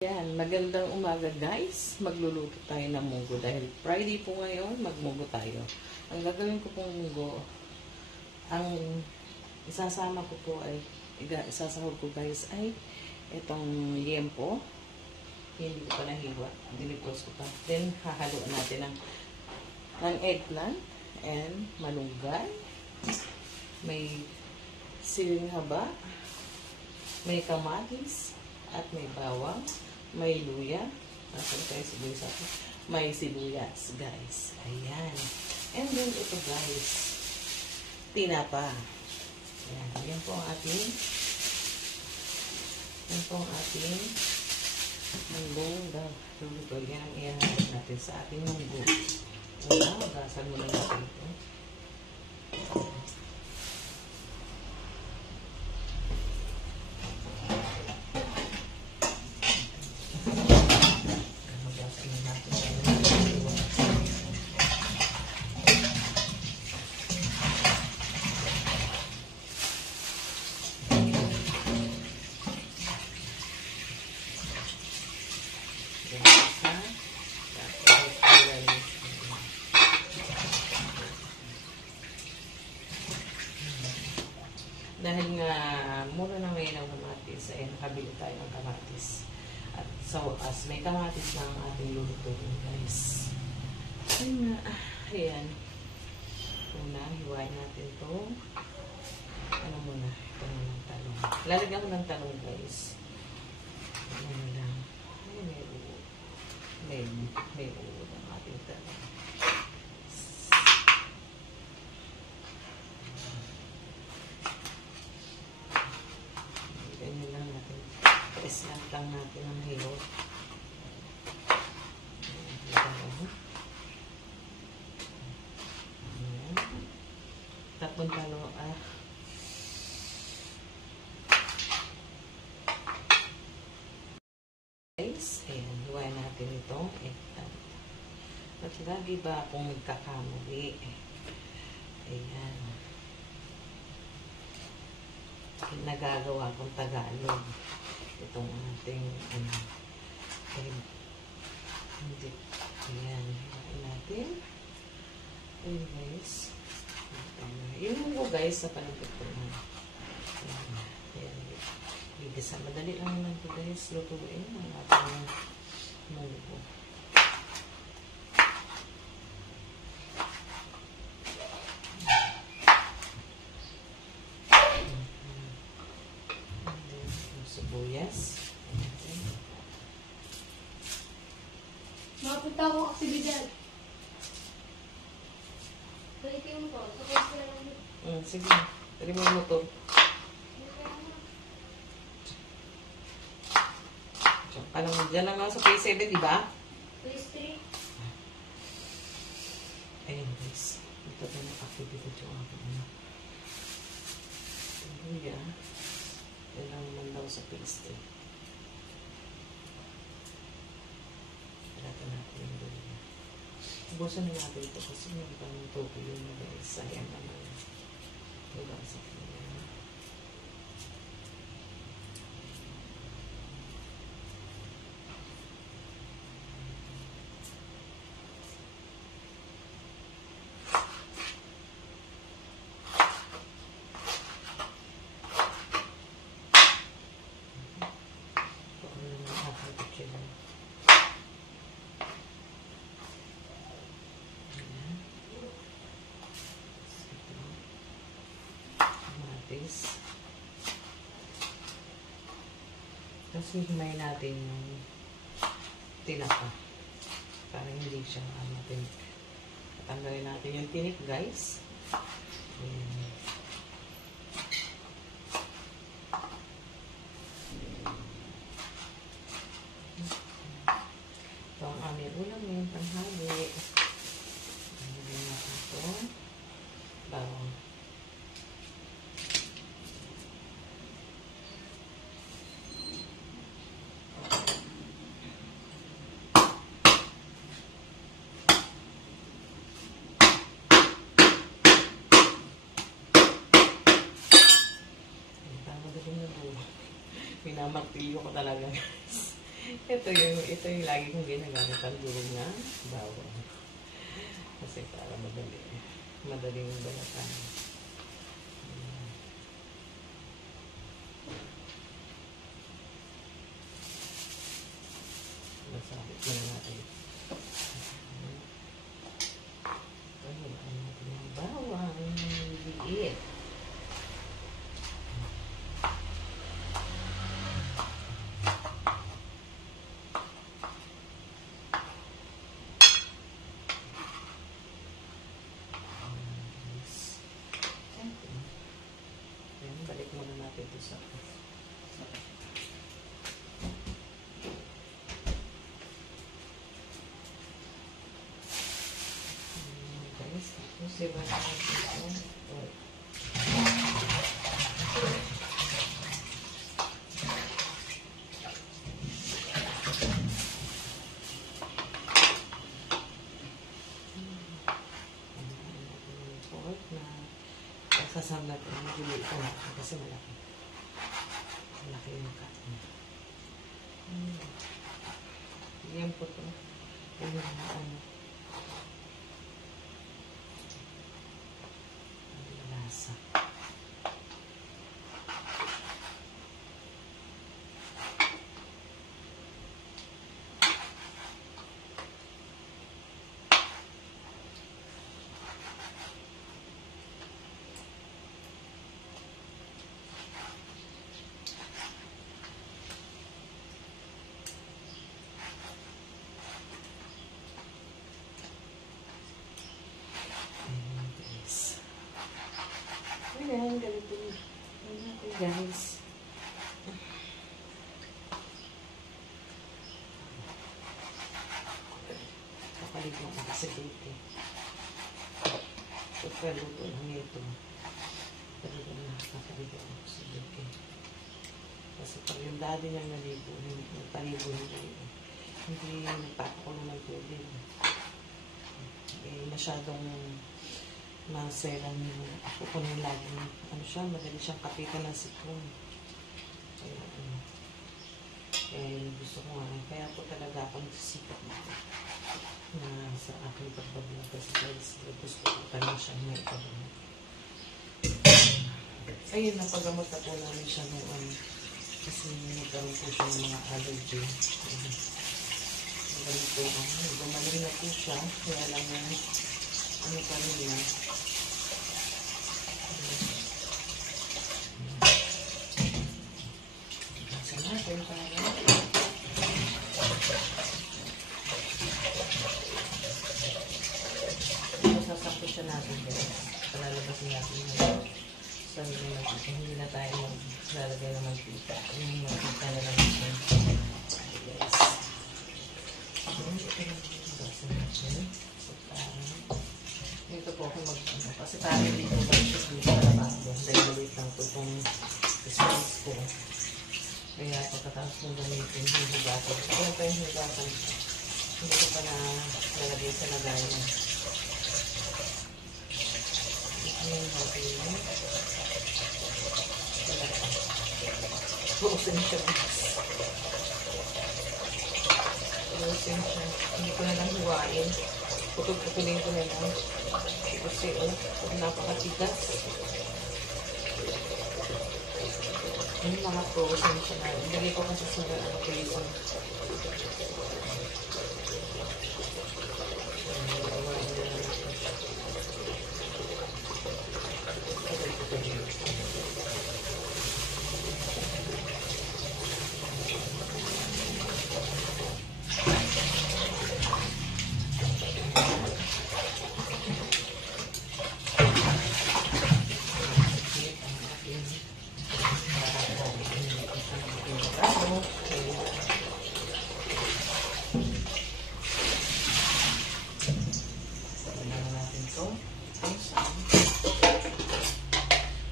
Yan, magandang umaga guys. Magluluto tayo ng munggo dahil Friday po ngayon, magmunggo tayo. Ang gagawin ko pong munggo, ang isasama ko po ay, isasahog ko guys ay itong liempo. Hindi ko pa nahiwa, dinipros ko pa. Then hahaluan natin ng eggplant and malunggay. May siling haba, may kamatis, at may bawang. May luya. Nasaan kayo sibuyas ako? May sibuyas, guys. Ayan. And then, ito guys. Tinapa. Ayan. Yan po ang ating munggong luluto. Yan ang ihahanap natin sa ating munggo. Una, magasan muna natin ito. Dahil nga mura na ngayon ang kamatis, ay nakabili tayo ng kamatis. At sa wakas, may kamatis na ang ating lulutuin guys. Ayan. Una, hiwain natin ito. Ano muna? Ito muna ng talong. Lalagyan ko ng talong guys. Ano lang. Ay, may uo. May uo ng ating talong. Isnat lang natin ang hilot. Ayan. Tapon talo guys, ayan, hiwain natin itong eggplant. At lagi ba akong nagkakamali? Ayan. Nagagawa kong Tagalog. Itong ating hindi. Ayan. Hiwain natin. Ayan guys. Yung munggo guys sa palagay ko na. Ayan. Bigisa. Madali lang naman ito guys. Lutuin ang ating munggo. Sibuyas. Makapunta akong aktibidad. Balikin mo to. Suppose ko lang. Sige. Tari mo yung motor. Alam mo, dyan lang ako sa phase 7, di ba? Phase 3. Ayun guys. Ito na nakakibigod yung aking ano. Luya. Yan lang naman daw sa phase 3. Palata natin yung luya. Ubusan na natin ito kasi may pang tuto yun na guys. Sayang naman. Wala sa luya. Tapos hihimayin natin yung tinapa para hindi siya tinik. Tatanggalin natin yung tinik guys. Ayan. Ito ang aming ulam yung tanghali. Ayan natin ito. Bawang. Minamartilyo ko talaga guys. Ito yung lagi kong ginagamit ang durog na bawang. Kasi para madaling balatan. Masabit mo na natin. Ayun, ano natin yung bawang. Liit. Balik muna natin ito sa guys, tapos iba na natin ito. Sasama natin ang gili ko na kasi malaki. Malaki yung cut niya. Yan po ito. Yan yung ano. Lasa. Ayan, ganito. Ayan natin guys. Kapalit mo ako sa date eh. So, kaluto lang ito. Talaga na kapalit ako sa date eh. Kasi pag yung daddy niya naligo, nagpaligo hindi nagpapakulo ng tubig. Eh, masyadong maselan yung ako ko na lagi. Ano siya, madali siyang kapitan ng sipon. Kaya, gusto ko nga. Kaya po talaga ako nagsisikap na sa aking pagbablog kasi guys, gusto ko talaga siyang may pagbablog. Ayun, napagamot na po namin siya noon. Kasi nagkaroon po siya ng mga allergy. Ganito, gumaling na po siya. Kaya lang yung ano pa rin yan. Basa natin para masasakto siya natin guys. Palalabasin natin yung sarili natin. Hindi na tayo maglalagay ng mantika. Yung mantika na lang natin. Guys. Ito lang basa natin. Dito po ako mag-ano. Kasi tayo dito mag-shoot sa lababo. Dahil ulit lang po itong space ko. Kaya pagkatapos mong gamitin, hihigatan. Kaya pa yung hihigatan. Hindi ko pa na lalagay sa lagayan. Ito yung natin yun. Buusin siya. Buusin siya. Hindi ko na lang huwain. Putol-putulin ko na lang. Kasi napakatigas. Yung mga frozen siya na. Hindi ko kasi sa frozen.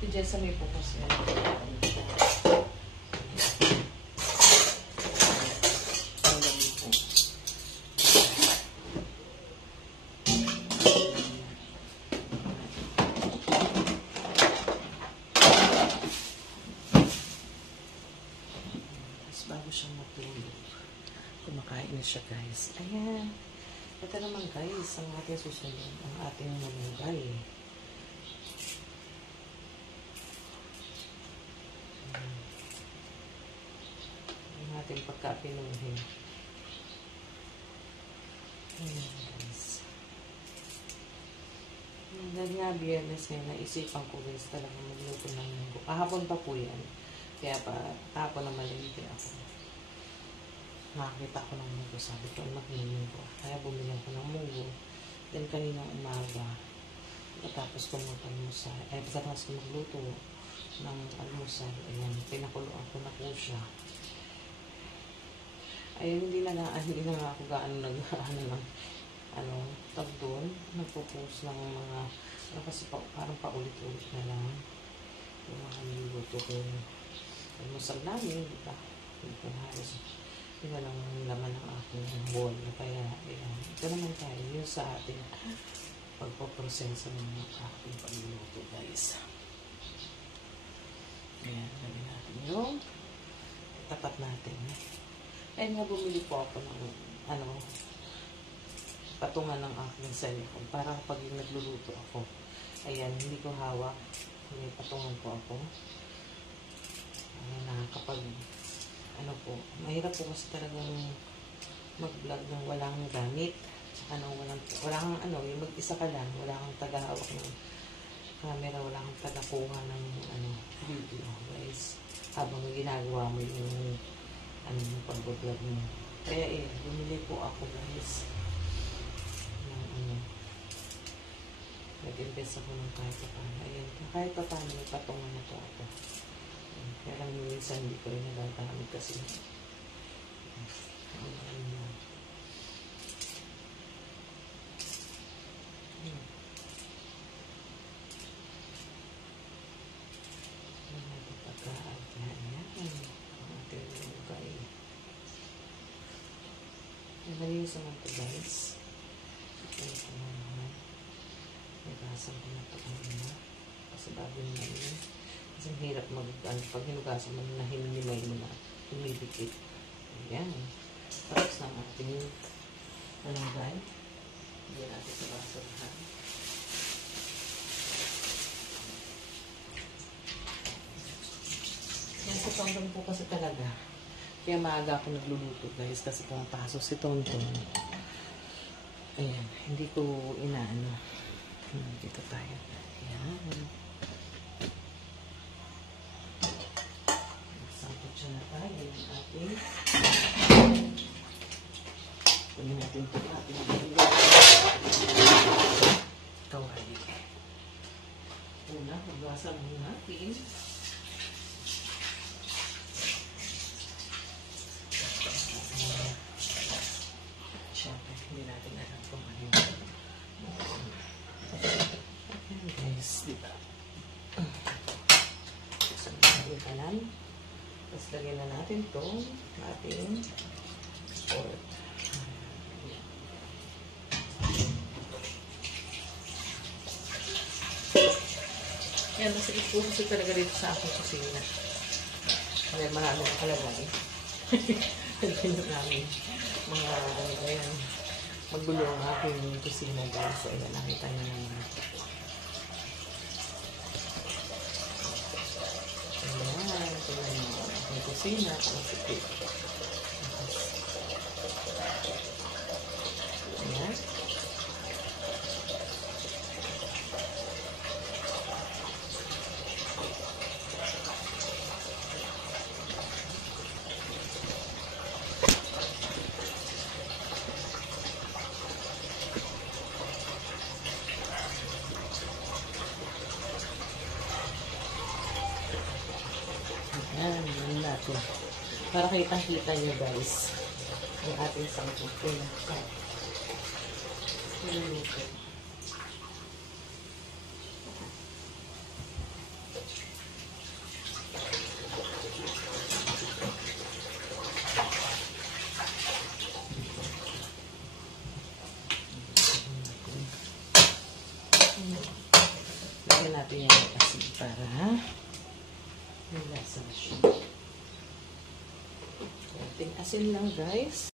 Diyan sa may focus na. Bago siyang matulog. kumakain na siya, guys. Ayan. Ito naman, guys, ang ating susunod, ang ating malunggay. Ang ating pagkapinuhin. Ayan, guys. Dahil nga, biyernes ngayon, naisipan ko, guys, talaga magluto ng munggo. Kahapon pa po yan. Kaya pa, kahapon na malindi ako. Nakakita ko ng munggo. Sabi ko, magmumunggo. Kaya bumili ako ng munggo. Then, kaninang umaga, pagkatapos ko mag-almusal, pagkatapos ko magluto ng almusal, ayan, pinakuluan ko na po siya. Ayun, hindi na nga ako gaano tag doon, nagpo-post ng mga, kasi parang paulit-ulit na lang yung mga niluto ko yung almusal namin, di ba? Hindi ko halos, yun na lang ang laman ng aking bowl. Kaya, ayan, ito naman tayo yun sa ating pagpoproseso ng aking pagluluto, guys. Ayan, lagyan natin yung tapat natin. Ayun nga, bumili po ako ng patungan ng aking cellphone para kapag nagluluto ako, ayan, hindi ko hawak, may patungan po ako. Ayan na, kapag mahirap po kasi talagang mag-vlog ng walang gamit, walang yung mag-isa ka lang, wala kang tagahawak ng camera, wala kang tagakuha ng video, guys, habang ginagawa mo yung pag-vlog mo. Kaya bumili po ako, guys. Nag-invest ako ng kahit pa paano. Ayan, kahit pa paano may patungan na po ako. Kaya lang minsan hindi ko rin nagagamit kasi malinis naman ito, guys. Ito naman. Hinugasan ko na ito kanina. Kasi bago nyo yun. Kasi hirap pag hinugasan mo na hinimay mo na tumidikit. Ayan. Tapos na ang ating malunggay. Hindi natin sa basurahan. Yan sa tongtong po kasi talaga. Kaya maaga ako nagluluto, guys, kasi pumapasok si Tonton. Ayan, hindi ko inaano. Dito tayo. Ayan. Sangkot siya na tayo. Yung ating kunin natin ito ating kawali. Una, magbasan muna natin. Siyempre, hindi natin alam kung ano yun. Ayan, guys, diba? So, yung kanan. Tapos, lagyan na natin itong ating pork. Ayan, masakit po kasi talaga dito sa aking kusina. Kaya marami na kalagay. Ganyan namin. Mga, ayan, magbulo ang aking kusina, guys. So, ayan, nakita nyo naman. Ayan, tingnan nyo ang aking kusina. Kamasipit. Ayan. Ayan, yan natin. Para kitang-kita nyo, guys, ang ating sangkot. Lagyan natin yung asin para may lasa siya. Konting asin lang, guys.